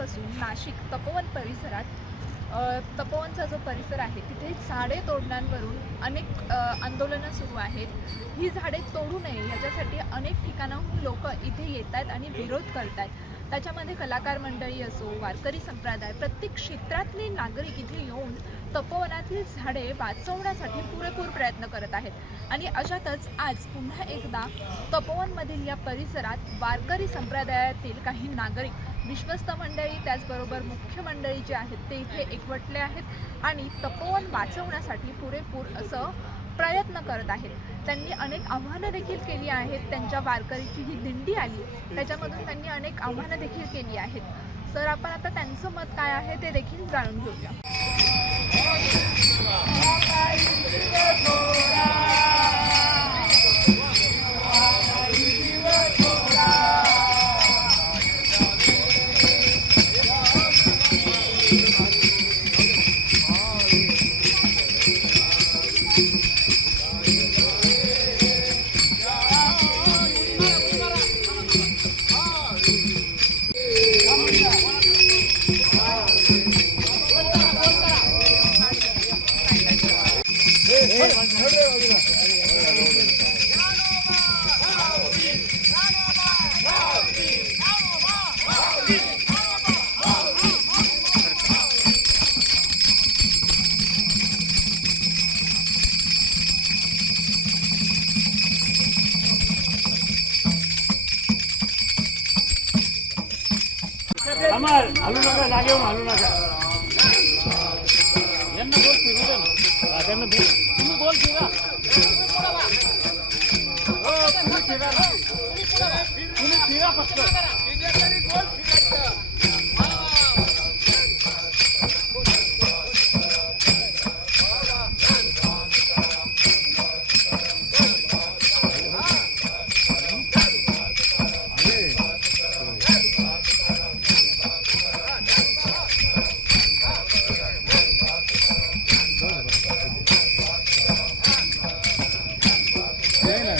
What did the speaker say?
दिवसापासून नाशिक तपोवन परिसरात तपोवनचा जो परिसर आहे तिथे झाडे तोडण्यांवरून अनेक आंदोलनं सुरू आहेत. ही झाडे तोडू नये याच्यासाठी अनेक ठिकाणाहून लोक इथे येत आहेत आणि विरोध करत आहेत त्याच्यामध्ये कलाकार मंडळी असो वारकरी संप्रदाय प्रत्येक क्षेत्रातले नागरिक इथे येऊन तपोवनातील झाडे वाचवण्यासाठी पुरेपूर प्रयत्न करत आहेत. आणि अशातच आज पुन्हा एकदा तपोवनमधील या परिसरात वारकरी संप्रदायातील काही नागरिक विश्वस्त मंडळी त्याचबरोबर मुख्य मंडळी जे आहेत ते इथे एकवटले आहेत आणि तपोवन वाचवण्यासाठी पुरेपूर असं प्रयत्न करत आहेत. त्यांनी अनेक आव्हानं देखील केली आहेत. त्यांच्या वारकरीची ही दिंडी आली त्याच्यामधून त्यांनी अनेक आव्हानं देखील केली आहेत. सर आपण आता त्यांचं मत काय आहे ते देखील जाणून घेऊया. Thank you. அலுநகர் அலுநகர் நாகேவன் அலுநகர் என்ன கோல் சீருடன் அதென்ன இன்னும் கோல் சீரா ஓ கோல் Dana.